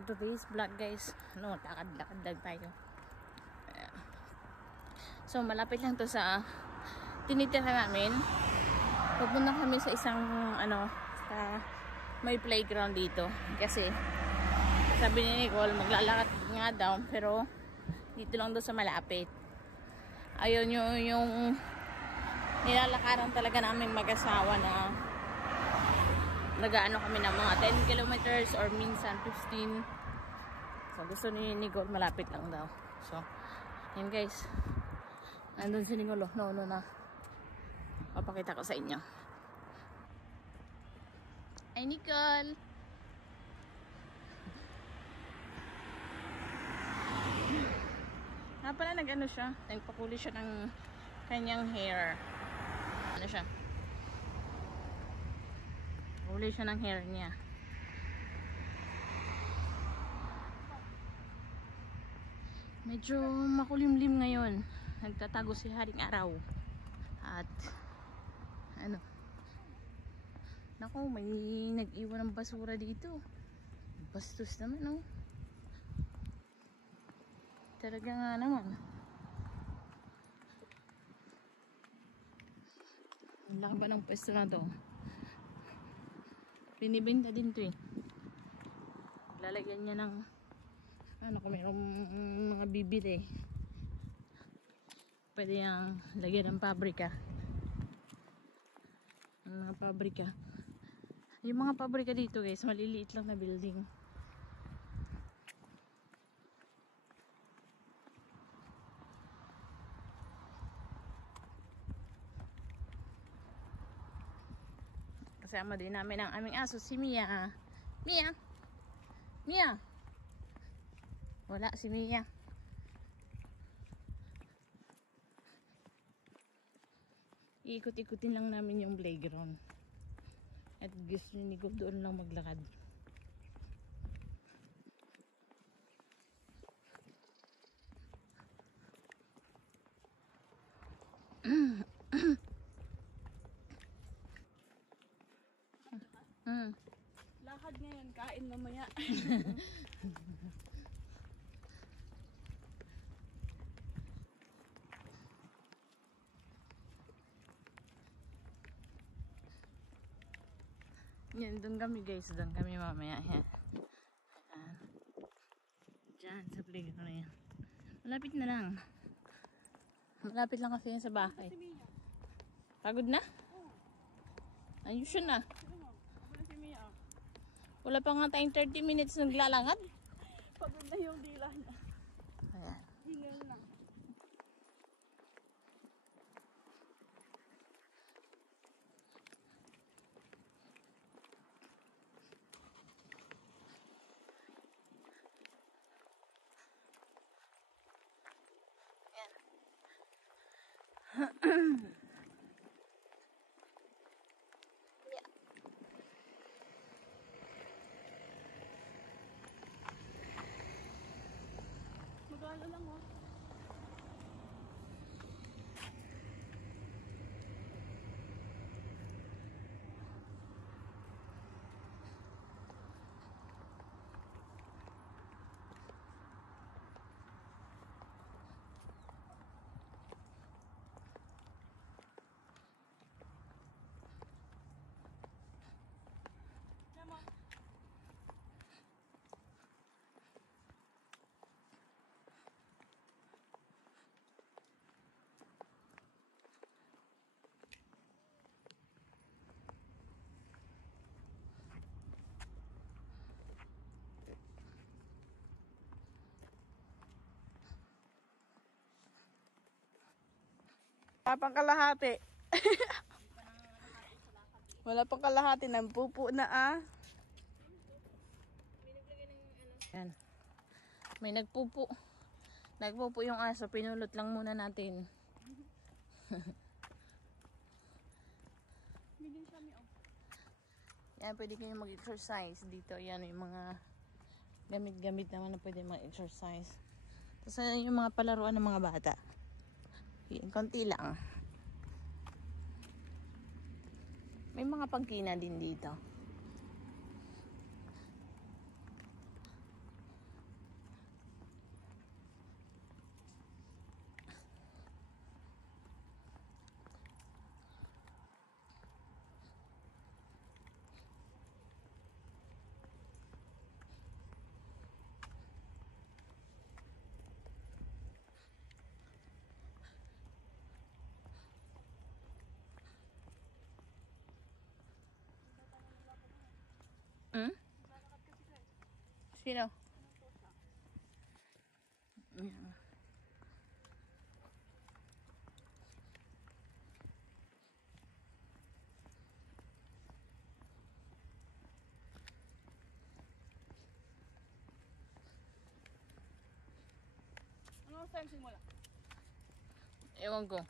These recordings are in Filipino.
welcome to this vlog guys. Lakad-lakad lang tayo. So malapit lang to sa tinitira namin. Pupunta kami sa isang sa may playground dito. Kasi sabi ni Nicole maglalakad nga daw, pero dito lang daw sa malapit. Ayun yung nilalakaran talaga namin mag-asawa na nagaano kami ng mga 10 kilometers or minsan 15. So gusto ni Nicole malapit lang daw. So yun guys, nandun si Nicole. No na papakita ko sa inyo. Ay Nicole, nga pala nag-ano siya, nagpakuli siya ng kanyang hair. Ano siya, huli siya ng hair niya. Medyo makulimlim ngayon. Nagtatago si Haring Araw. At naku, may nag-iwan ng basura dito. Bastos naman, talaga nga naman. Ang laki ba ng pwesto na to? Binibenta din to eh. Lalagyan niya ng kung mayroong mga bibili, pwede yung lagyan ng pabrika. Ang mga pabrika, yung mga pabrika dito guys, maliliit lang na building. Kasama din namin ang aming aso, si Mia. Mia! Mia! Wala si Mia. Iikot-ikutin lang namin yung playground. At gusto ni Nicole doon lang maglakad. Lakad ngayon, kain mamaya. Yan, doon kami guys, doon kami mamaya. Yan. Diyan, sa playground na yan. Malapit na lang. Malapit lang kasi yan sa bahay. Pagod na? Ayos yun na. Wala pa nga tayong 30 minutes naglalakad. Pagod na yung dila na. Ayan. Hingal na. Magalo lang Wala pang kalahati. Wala pang kalahati. Nampupo na Yan. May nagpupo. Nagpupo yung aso. Pinulot lang muna natin. Yan, pwede kayo mag-exercise dito. Yan, yung mga gamit-gamit naman na pwede mag-exercise. Tapos yung mga palaruan ng mga bata. Yan, konti lang. May mga pagkina din dito. Sino? Ayan. Ano ang time simula? Ewan ko.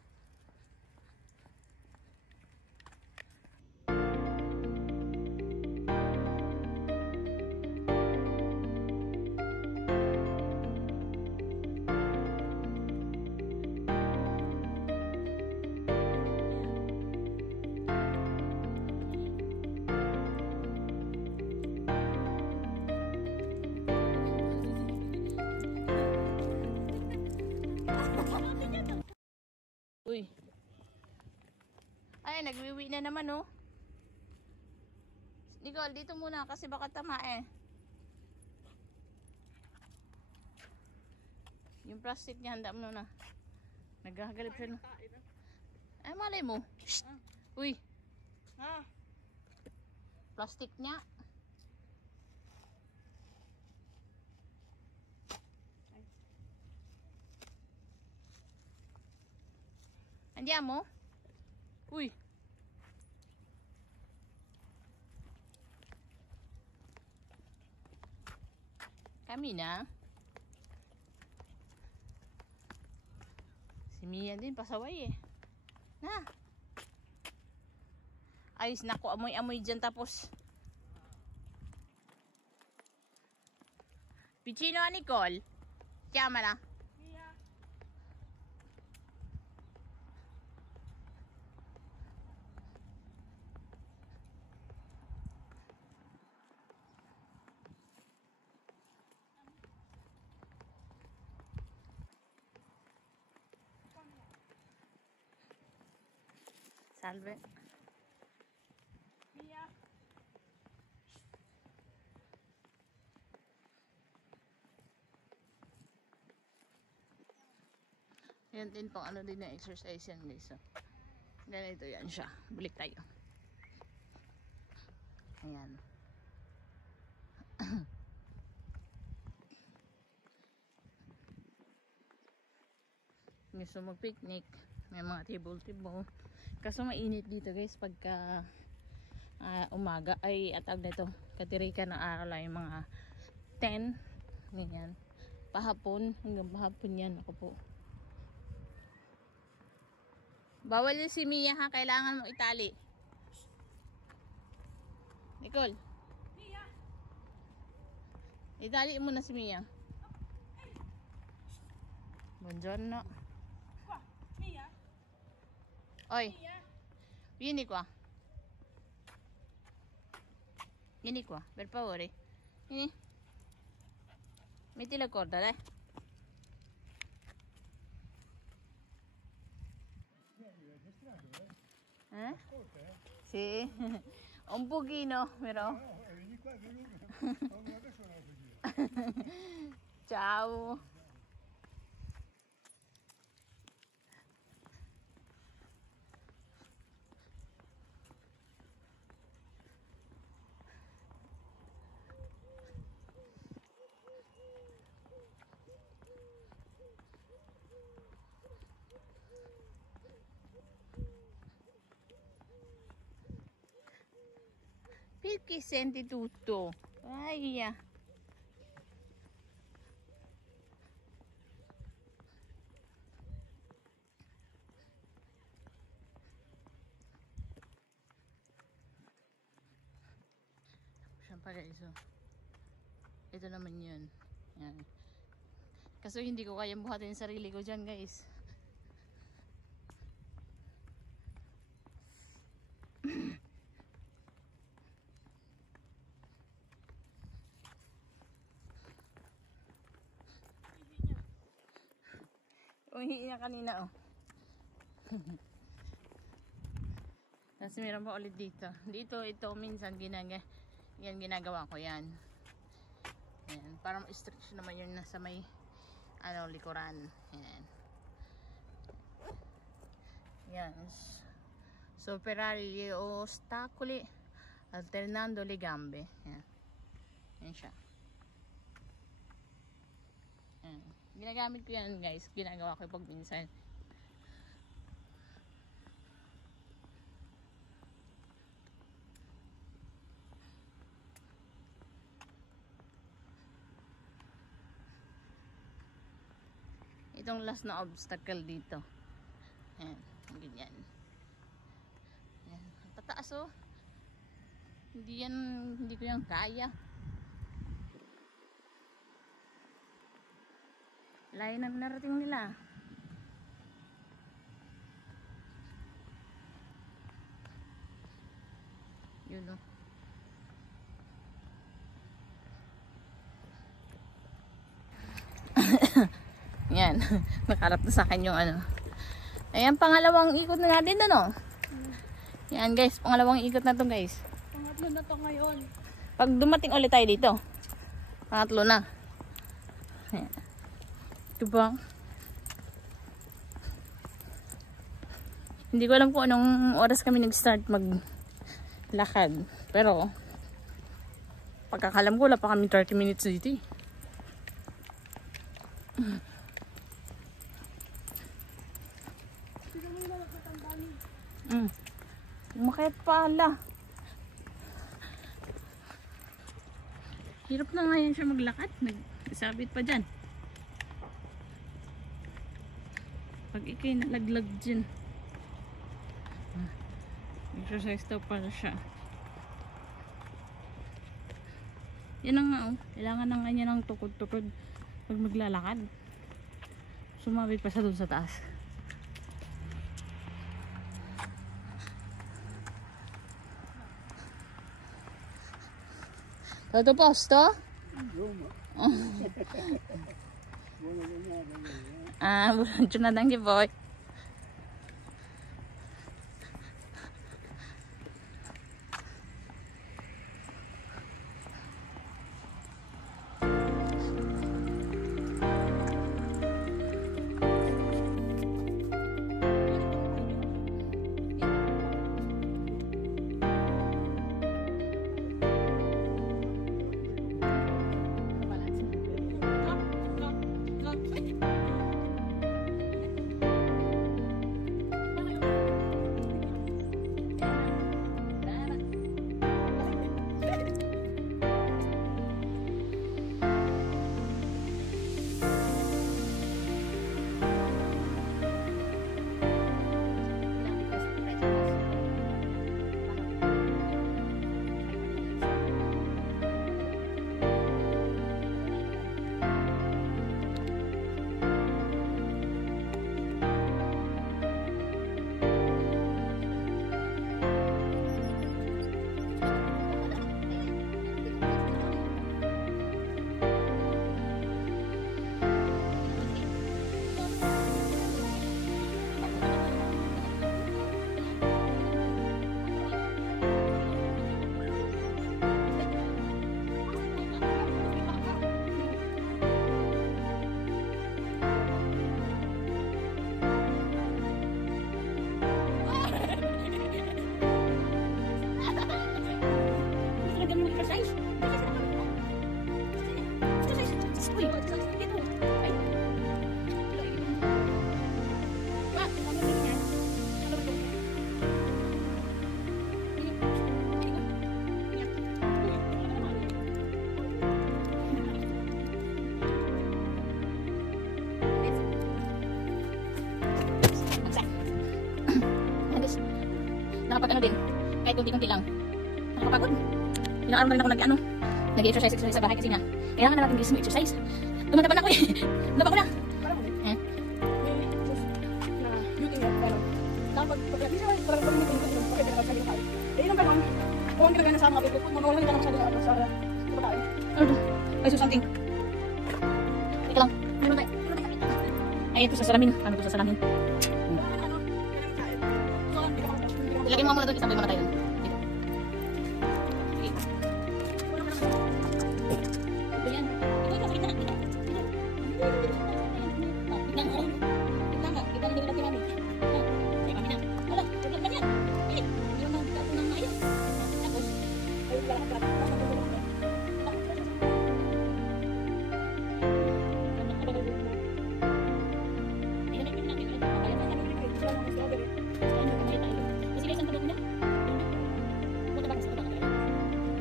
Uy. Ay, nagwiwi na naman, oh. Nicole, dito muna kasi baka tama eh. Yung plastic niya, handa mo na. Naghagalip siya. Ay, malay mo. Shhh. Uy. Ha? Plastic niya. Andiyan mo? Uy. Kami na. Si Mia din pasaway eh. Na. Ayos na ko, amoy-amoy dyan tapos. Pichino, Nicole. Tiyama na. Mia. Salve. Mia. Yan din pang ano din na exercise yan guys. So, ganito yan siya. Balik tayo. Ayan. Gusto mag-picnic. May mga table-table. Kaso mainit dito guys pagka umaga ay atag na ito. Katirikan ng araw lang yung mga 10. Ganyan. Pahapon. Hanggang pahapon yan. Ako po. Bawal yung si Mia ha. Kailangan mo itali. Nicole. Mia. Itali mo na si Mia. Buongiorno. Qua. Mia. Oi. Mia. Vieni qua. Vieni qua, per favore. Vieni. Metti la corda, dai. Eh? Sì. Un pochino, però. Vieni qua che non adesso non lo dire. Ciao. Perché senti tutto? Aia. Siyempre guys, oh. Ito naman yun. Yan. Kaso hindi ko kayang buhatin yung sarili ko dyan guys. Umihi niya kanina oh. Tapos meron pa ulit dito. Dito ito minsan ginagawa ko yan. Ayan, para ma-stretch naman yun nasa may likuran. Ayan. Yan. Superare gli ostacoli alternando le gambe. Ayan. Ayan siya. Ginagamit ko yan guys. Ginagawa ko pag minsan. Itong last na obstacle dito. Ayan. Ganyan. Ayan. Tataas oh. Hindi ko yan kaya. Layo na narating nila. Yun o. Yan. Nakarap na sa akin yung ano. Ayan, pangalawang ikot na natin ano. Yan guys, pangalawang ikot na to guys. Pangatlo na to ngayon. Pag dumating ulit tayo dito, pangatlo na. Ayan. Diba? Hindi ko alam kung anong oras kami nag-start maglakad. Pero, pagkakalam ko, wala pa kami 30 minutes dito eh. Umakit pala. Hirap na nga yan siya maglakad. Nagsabit pa dyan. Pag ikay nalaglag dyan. Exercise daw para siya. Yan na nga oh. Kailangan na nga niya ng tukod-tukod pag maglalakad. Sumabit pa sa doon sa taas. Toto posto? Bulan na lang di boy. Nakapag ano din, kahit kunti-kunti lang. Nakakapagod. Ilang araw na rin ako nag-exercise sa bahay kasi nga kailangan na natin gusto mo-exercise. Tumatapan na ako eh. Tumatapan ko na. Parang mo. Na beauty nga, parang. Dapat, pag-lapis siya, parang pag-meeting ko, okay, pero sabi ko tayo. Eh, yun ang gano'n. Kung ang ginagana sa mga pagkukot, mawalan ka na masyado sa pagkain. Ay, so something. Teka lang. Meron tayo. Ay, ito sa salamin. Ano ito sa salamin? Ilagay mo muna doon, isang muna tayo doon. Sige. Ito yan. Ito sa gitna. Gitna. Gitna nga. Gitna nga. Gitna namin. Sige kami na. Wala. Huwag lang yan. Eh. Hindi naman gitna ko ng maayos. Tapos. Ayun lang. lang ng strawberry. Kaya nyo kumain tayo. Kasi guys, ang tabak niya. Punta ba ako sa tabak na tayo?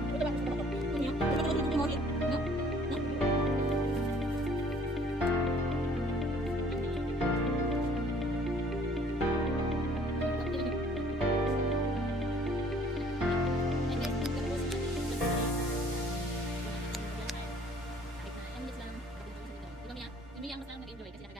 Punta ba ako sa tabak? Ano niya? Punta ba ako sa tabak? No? No? Mas lang nag-enjoy kasi